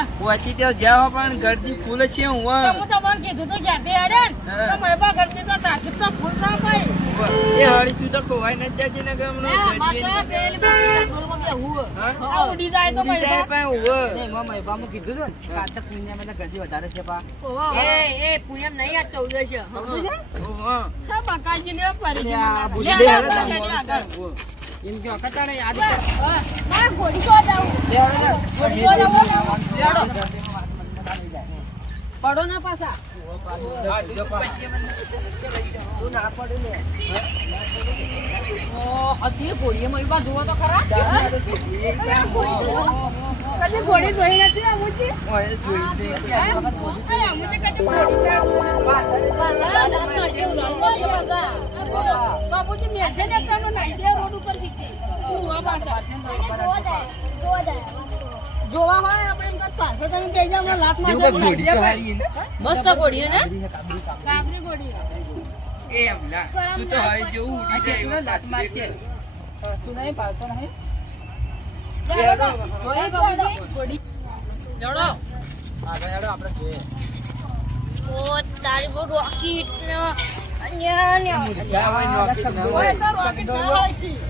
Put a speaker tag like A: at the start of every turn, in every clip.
A: હા.
B: પહોંચી ત્યાં જાવ પણ ગરદી ફૂલ છે હું
A: તો હું તમને કીધું તો જાતે હેડે ને?
B: હા.
A: તો મહેબા કરતી તો તાકી તો ફૂલ ના ભાઈ
B: એ હળી તું તો ખોવાઈ ન જાજી ને ગમ નો ગરદી હા?
A: ઉડી જાય તો
B: ઉડી જાય
A: મહેબા.
B: પણ ઊભો.
C: નહીં, એમાં મહેબામાં કીધું તો ને, પુણ્યા મે ગરદી વધારે છે પા.
A: એ
B: એ
A: પુણ્યા નહીં પડી
C: આ
A: ગયું.
C: છે
A: લે,
C: ગયા
A: લે,
C: હતા,
A: ને લે,
C: મોડું
A: ભૂલી
C: ઊભો. એમ કહો, કચાડે યાદ
A: બોલો. લેવડો. પડો ના પાછા.
B: તું પડે ને.
A: ઘોડી જોઈ નથી અમુજી બાપુજી મેં છે ને નાઈ દે રોડ પાછા જોવા હોય આપણે એમ તમે કહી જાવ હમણાં લાત
B: ને.
D: મસ્ત ઘોડી ને
A: કાબરી ઘોડી
B: એ એમ તું તો હારી જેવું ઉડી જાય એવું
C: લાત મારશે.
B: દેખ.
C: તું નહીં પાડતો નહીં?
D: તારી બહુ રોકેટ ને ને
B: ના
A: રોકેટ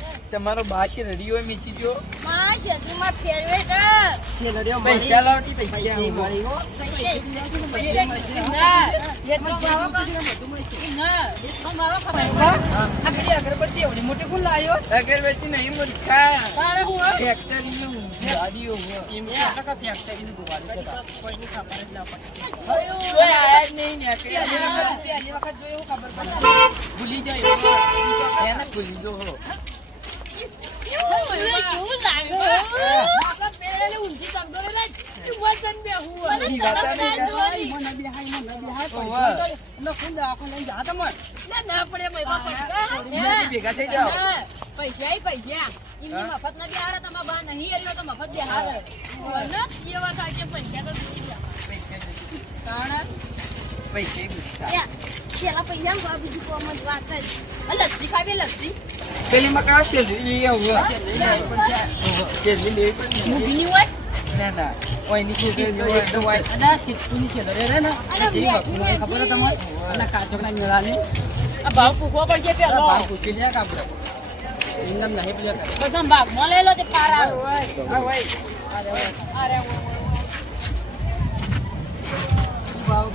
A: ન
C: તો. ને, તો ખબર
B: તમારો બાસી રડી હોય મીચી જો
D: માં છે માં ફેરવે છે
B: પૈસા લાવતી પૈસા
C: આપણી અગરબત્તી એવડી મોટી કોણ લાવ્યો?
B: અગરબત્તી નહીં મૂર્ખા
C: તારે હું
B: ફેક્ટરી નું ગાડીઓ
C: એમ કે આ ટકા ફેક્ટરીની દુકાન છે તાર.
B: કોઈ આયા જ નહીં ને કે
C: વખત- વખત જોયું ખબર પડી. ભૂલી જાય
B: એને ભૂલી જો ભેગા થઈ
D: પૈસા પૈસા મફત ના બિહારે તમારા બા નહીં એટલે મફત બિહારે
A: એ સાચી પૈસા તો
B: પૈસા
D: પેલા પૈસા માં બીજું વાત જ લસ્સી ખાવી લસ્સી
B: પેલી માં
D: હોય
B: ના ના ઓયની શેરડી હોય તો હોય
C: અને આ સિક્કુની છેલ્લે રહે ને, આ જેવી ખબર તમને?
A: આ ભાવ પૂછવો પડશે પેલો અરે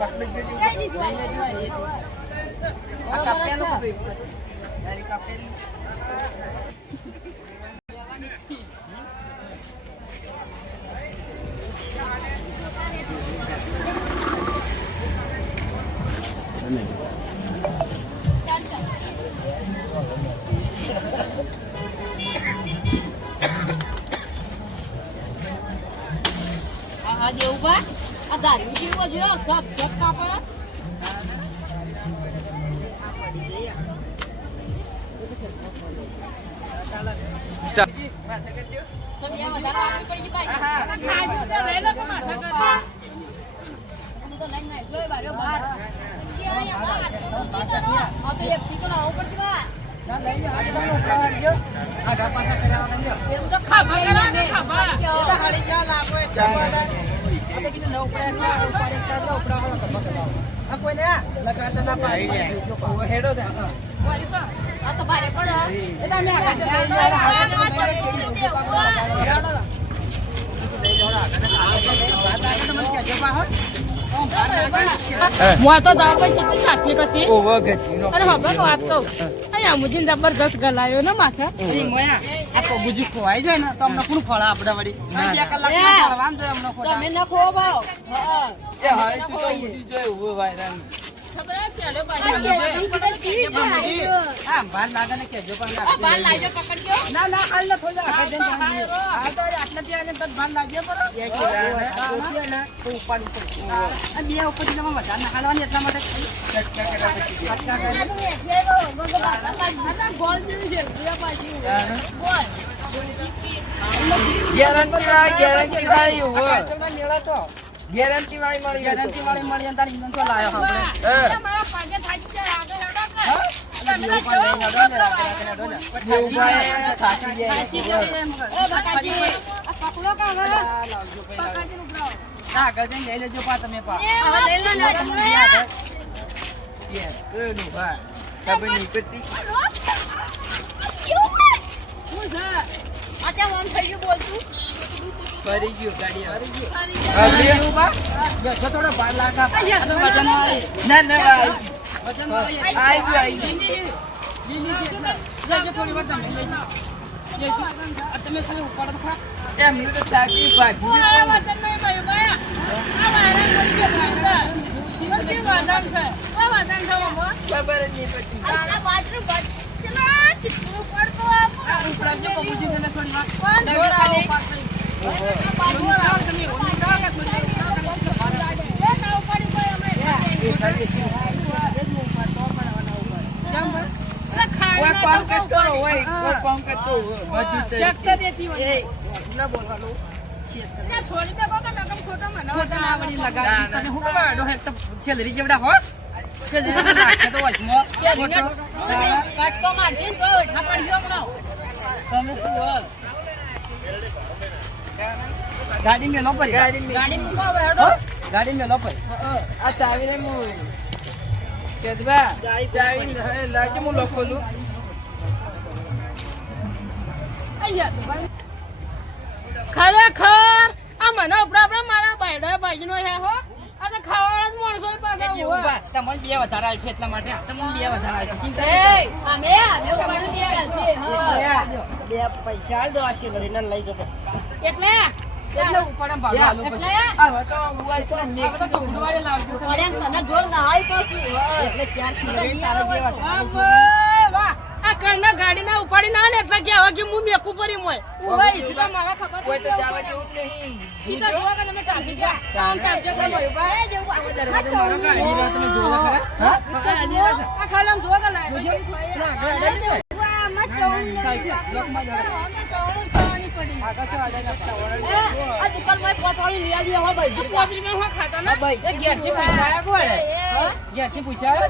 D: આ?
B: આ કાપેલું
A: જેવો જોયો સબ સબ કાપે તો બે વધારે આવી પડી છે ભાઈ લઈ લો કે માથા કરે
D: તમે તો લઈને નાખજો એ બાર્યો બહાર. પછી અહીંયા બહાર આટલો ઊંચી કરો. આ તો એકથી તો લાવવું પડશે બા.
C: ના, લઈ લો. આ બધા મોકલાવા લઈ લો. આગા પાછા કર્યા લઈ લો.
D: એમ તો
A: ખાભા
D: ખાઈએ
A: કરાવે,
D: અમે.
A: ખાભા.
C: એ તો હાળી જા લાગો એ છે બધા. આ તો કીધું નવ પડ્યા કોઈને લગાડતા ના પાડી. હેડો
D: આ તો ભારે પડે
C: એટલે આગળ હો.
A: તો અરે હવે વાત કહું અહીંયા મુજીન જબરદસ્ત ગલાયો ને માથે
C: મોયા, આ પગુજી ખોવાઈ જાય ને તો અમને કોણ ખોળા આપણે વળી? બે જોઈએ અમને.
D: તમે ન ખો
C: એ હવે તું તો ઊંધી જોઈ ઊભો વાયરાને. તો તો બે ઉપર વધારે ના હાલવાની એટલા માટે. ગેરંટી ગેરંટી વાળી ઊભો. ગેરંટી વાળી મળી ગેરંટી વાળી મળી અને તારી તો લાયો આપણે. ને. દેવું થાકી જાય. આ લાવજો ભાઈ, લાવજો. ના, આગળ જઈને ફરી ગયું. ના, ના, તમે ખાલી ઉપાડો ખરા. એમને તો થાકી ભાગી ખબર જ નહીં પડતી. આ ઉપડાવજો કબૂજી તમે થોડી વાર. તમે ખાલી કોઈ કામ કરતો રહો, હોય. કોઈ કામ કરતો હોય. બધું તરીકે. ખોટા ના વળી લગાડી. તમે શું કરવા અડો હેડ તો સેલરી જેવડા હો? સેલરી તો નાખે તો વચમાં.
D: કટકો મારશે ને તો હેઠા પડશે હમણાં.
C: તમે શું હો? ગાડી મેલો પડી
D: ગાડી
C: મેલો પડી આ ચાવી રે મુ કેદબા ચાવી લાગે મુ હું
A: ખરેખર આ મને ઉપડા મારા બાયડા બાજનો હે હો. અને તો ખાવાના માણસો
C: ઊભા. તમને બે વધારે આવશે એટલા માટે. તમને બે વધારે આવશે ચિંતા
D: એ,
C: નહીં
D: અમે અમે ઉપાડ્યું છે પહેલથી. હા.
A: એટલે?
C: એટલે ઉપાડે ભાગ આલુ
D: એટલે?
C: હવે તો ઉવાય છે ને,
D: તો નહાય પછી.
A: વાહ. આ કરના ગાડી ના ઉપાડી ના ને એટલે કે હવે કે હું ઈ તો મારા ખબર
C: કોઈ તો જવા જેવું જ નહીં.
A: ઈ જોવા કે તમે ટાંકી ગયા કામ ટાંકી ગયા ભાઈ.
D: જેવું
C: દરવાજો. મારો કાઢી રહ્યો તમે જોવો ખરા હા? કાઢી રહ્યો.
A: આ જોવા કે
C: ના,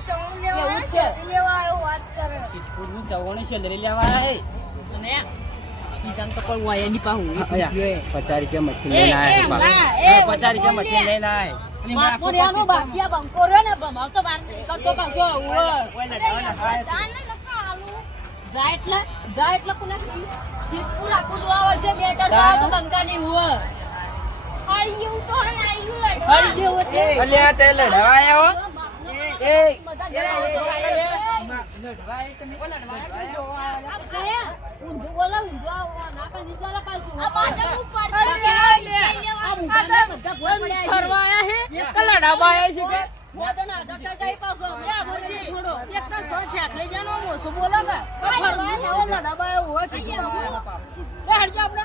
D: ચવણ છે. લેવા બીજાને તો કોઈ વાય નહીં પાહું.
C: પચાસ રૂપિયા મચ્છી
D: એ, એ,
C: પચાસ રૂપિયા
D: બોલ
C: લઈને આય.
D: બાપુ રેવાનું
C: પછી
D: બાકી રહ્યો ને ભમાવ તો બાર કરતો પાછો ઉવ્વ.
C: કોઈને
D: અરે
C: જવાના
D: યાર, જા ને નકા આલુ. જા એટલે જા એટલે કોને જીતપુર આખું જોવા વળશે બેટર તો બંકા નહીં ઉવ્વ. આઈ તો હે, આઈ ગયું લે. આઈ ગયું એટલે.
C: અલ્યા તે લડવા આવ્યો એ, આયા તમે?
D: આ ઊંધું બોલો, ઊંધું આવો. ના કઈ દીધા પાછું. આ પાછળ ઉપર આ મુઢાના બધા ભોય પડ્યા
A: ફરવા આયા હે કે લડાવા આયા છે કે
D: મોઢાના આધાર જાય પાછો.
A: લે ભજી થોડો એક તો સો છેખલી જાનો મોસો બોલો કે ફરવા આયા લડાવા આયા હોય કે એ આપણે